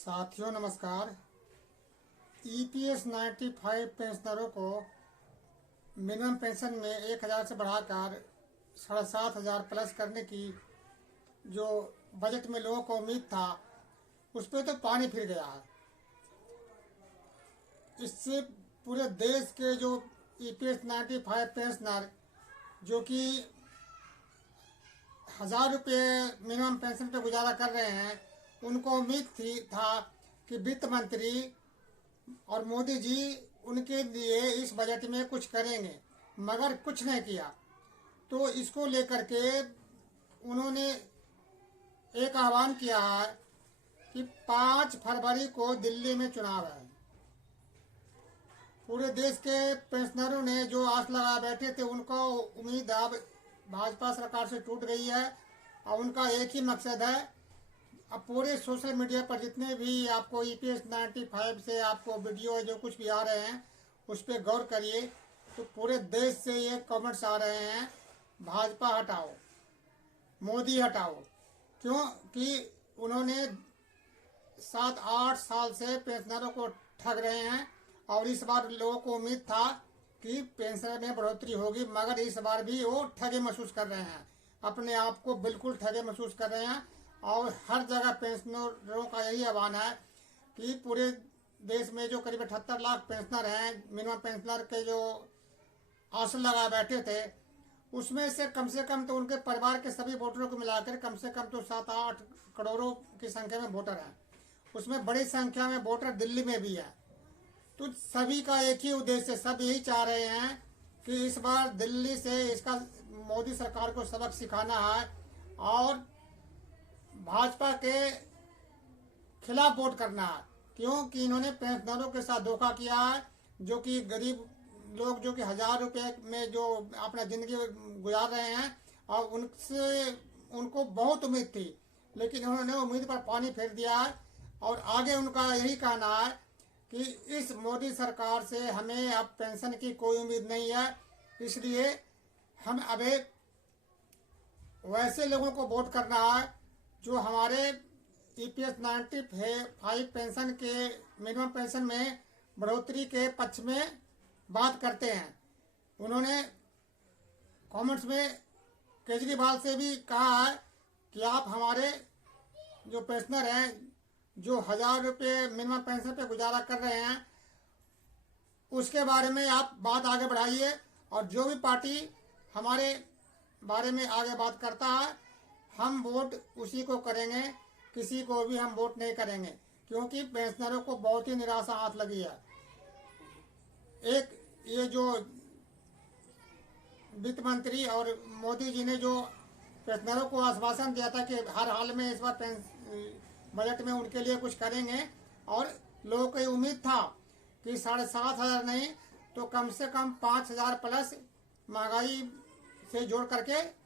साथियों नमस्कार। ईपीएस 95 पेंशनरों को मिनिमम पेंशन में 1,000 से बढ़ाकर 7,500 प्लस करने की जो बजट में लोगों को उम्मीद था, उस पर तो पानी फिर गया है। इससे पूरे देश के जो ईपीएस 95 पेंशनर जो कि 1,000 रुपये मिनिमम पेंशन पे गुजारा कर रहे हैं, उनको उम्मीद था कि वित्त मंत्री और मोदी जी उनके लिए इस बजट में कुछ करेंगे, मगर कुछ नहीं किया। तो इसको लेकर के उन्होंने एक आह्वान किया है कि 5 फरवरी को दिल्ली में चुनाव है। पूरे देश के पेंशनरों ने जो आस लगा बैठे थे, उनको उम्मीद अब भाजपा सरकार से टूट गई है और उनका एक ही मकसद है। अब पूरे सोशल मीडिया पर जितने भी आपको ईपीएस 95 से आपको वीडियो जो कुछ भी आ रहे हैं, उस पर गौर करिए तो पूरे देश से ये कमेंट्स आ रहे हैं, भाजपा हटाओ, मोदी हटाओ। क्योंकि उन्होंने 7-8 साल से पेंशनरों को ठग रहे हैं और इस बार लोगों को उम्मीद था कि पेंशन में बढ़ोतरी होगी, मगर इस बार भी वो ठगे महसूस कर रहे हैं, अपने आप को बिल्कुल ठगे महसूस कर रहे हैं। और हर जगह पेंशनरों का यही आह्वान है कि पूरे देश में जो करीब 78 लाख पेंशनर हैं, मिनिमम पेंशनर के जो आस लगा बैठे थे, उसमें से कम तो उनके परिवार के सभी वोटरों को मिलाकर कम से कम तो 7-8 करोड़ों की संख्या में वोटर हैं। उसमें बड़ी संख्या में वोटर दिल्ली में भी है। तो सभी का एक ही उद्देश्य, सब यही चाह रहे हैं कि इस बार दिल्ली से इसका मोदी सरकार को सबक सिखाना है और भाजपा के खिलाफ वोट करना है। क्योंकि इन्होंने पेंशनरों के साथ धोखा किया है, जो कि गरीब लोग जो कि 1,000 रुपये में जो अपना ज़िंदगी गुजार रहे हैं, और उनसे उनको बहुत उम्मीद थी, लेकिन उन्होंने उम्मीद पर पानी फेर दिया है। और आगे उनका यही कहना है कि इस मोदी सरकार से हमें अब पेंशन की कोई उम्मीद नहीं है, इसलिए हम अब वैसे लोगों को वोट करना है जो हमारे ईपीएस 95 पेंशन के मिनिमम पेंशन में बढ़ोतरी के पक्ष में बात करते हैं। उन्होंने कमेंट्स में केजरीवाल से भी कहा है कि आप हमारे जो पेंशनर हैं, जो 1,000 रुपये मिनिमम पेंशन पे गुजारा कर रहे हैं, उसके बारे में आप बात आगे बढ़ाइए और जो भी पार्टी हमारे बारे में आगे बात करता है, हम वोट उसी को करेंगे, किसी को भी हम वोट नहीं करेंगे। क्योंकि पेंशनरों को बहुत ही निराशा हाथ लगी है। एक ये जो वित्त मंत्री और मोदी जी ने जो पेंशनरों को आश्वासन दिया था कि हर हाल में इस बार बजट में उनके लिए कुछ करेंगे, और लोगों को उम्मीद था कि 7,500 नहीं तो कम से कम 5,000 प्लस महंगाई से जोड़ करके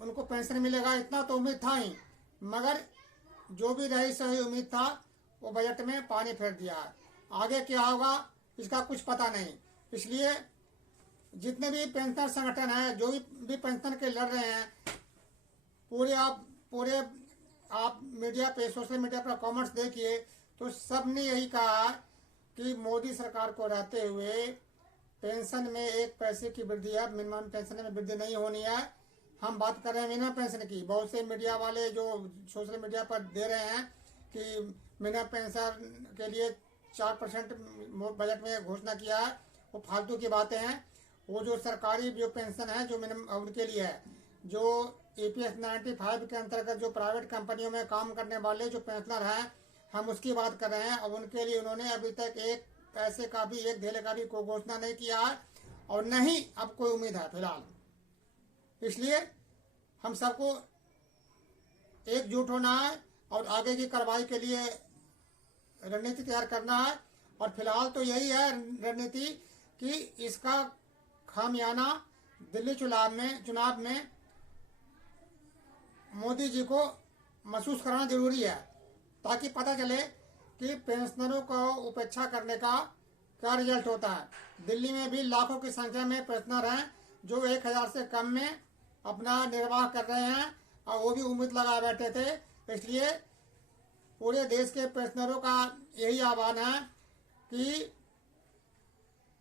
उनको पेंशन मिलेगा, इतना तो उम्मीद था ही। मगर जो भी रही सही उम्मीद था, वो बजट में पानी फेर दिया है। आगे क्या होगा इसका कुछ पता नहीं। इसलिए जितने भी पेंशनर संगठन हैं, जो भी पेंशन के लड़ रहे हैं, पूरे आप मीडिया पे, सोशल मीडिया पर कमेंट्स देखिए तो सब ने यही कहा कि मोदी सरकार को रहते हुए पेंशन में 1 पैसे की वृद्धि है, मिनिमम पेंशन में वृद्धि नहीं होनी है। हम बात कर रहे हैं मिनिमम पेंशन की। बहुत से मीडिया वाले जो सोशल मीडिया पर दे रहे हैं कि मिनिमम पेंशन के लिए 4% बजट में घोषणा किया है, वो फालतू की बातें हैं। वो जो सरकारी जो पेंशन है जो मिनिमम उनके लिए है, जो ईपीएस 95 के अंतर्गत जो प्राइवेट कंपनियों में काम करने वाले जो पेंशनर हैं, हम उसकी बात कर रहे हैं। और उनके लिए उन्होंने अभी तक 1 पैसे का भी, 1 धेले का भी कोई घोषणा नहीं किया है और नहीं अब कोई उम्मीद है फिलहाल। इसलिए हम सबको एकजुट होना है और आगे की कार्रवाई के लिए रणनीति तैयार करना है। और फिलहाल तो यही है रणनीति कि इसका खामियाना दिल्ली चुनाव में मोदी जी को महसूस कराना जरूरी है, ताकि पता चले कि पेंशनरों को उपेक्षा करने का क्या रिजल्ट होता है। दिल्ली में भी लाखों की संख्या में पेंशनर हैं जो 1,000 से कम में अपना निर्वाह कर रहे हैं, और वो भी उम्मीद लगा बैठे थे। इसलिए पूरे देश के पेंशनरों का यही आह्वान है कि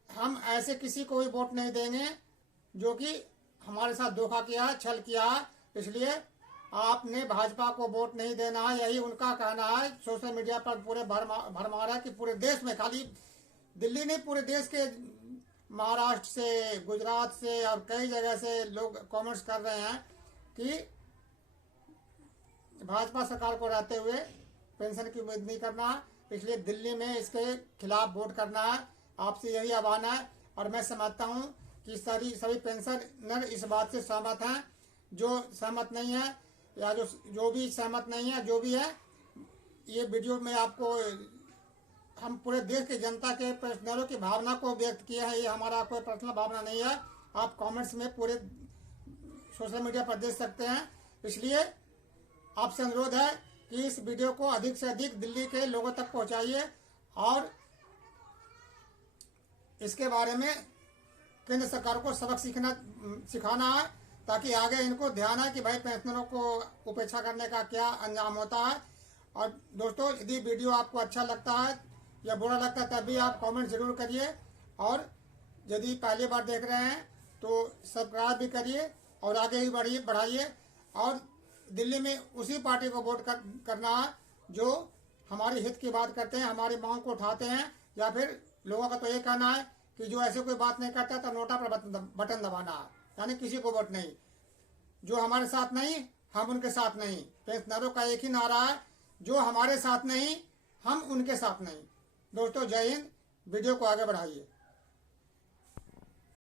हम ऐसे किसी को भी वोट नहीं देंगे जो कि हमारे साथ धोखा किया, छल किया। इसलिए आपने भाजपा को वोट नहीं देना है, यही उनका कहना है। सोशल मीडिया पर पूरे भरमार है कि पूरे देश में, खाली दिल्ली नहीं, पूरे देश के महाराष्ट्र से, गुजरात से और कई जगह से लोग कमेंट्स कर रहे हैं कि भाजपा सरकार को रहते हुए पेंशन की उम्मीद नहीं करना, इसलिए दिल्ली में इसके खिलाफ वोट करना है। आपसे यही आह्वान है और मैं समझता हूँ कि सभी पेंशनर इस बात से सहमत हैं। जो सहमत नहीं है या जो भी सहमत नहीं है, जो भी है, ये वीडियो में आपको हम पूरे देश की जनता के पेंशनरों की भावना को व्यक्त किया है। ये हमारा कोई पर्सनल भावना नहीं है। आप कमेंट्स में पूरे सोशल मीडिया पर देख सकते हैं। इसलिए आपसे अनुरोध है कि इस वीडियो को अधिक से अधिक दिल्ली के लोगों तक पहुंचाइए और इसके बारे में केंद्र सरकार को सबक सिखाना है, ताकि आगे इनको ध्यान है कि भाई पेंशनरों को उपेक्षा करने का क्या अंजाम होता है। और दोस्तों, यदि वीडियो आपको अच्छा लगता है या बुरा लगता है तब भी आप कमेंट जरूर करिए, और यदि पहली बार देख रहे हैं तो सब्सक्राइब भी करिए और आगे ही बढ़ाइए। और दिल्ली में उसी पार्टी को वोट करना है जो हमारे हित की बात करते हैं, हमारी मांग को उठाते हैं। या फिर लोगों का तो ये कहना है कि जो ऐसे कोई बात नहीं करता तो नोटा पर बटन दबाना है, यानी किसी को वोट नहीं। जो हमारे साथ नहीं, हम उनके साथ नहीं। पेंशनरों का एक ही नारा है, जो हमारे साथ नहीं, हम उनके साथ नहीं। दोस्तों, जय हिंद। वीडियो को आगे बढ़ाइए।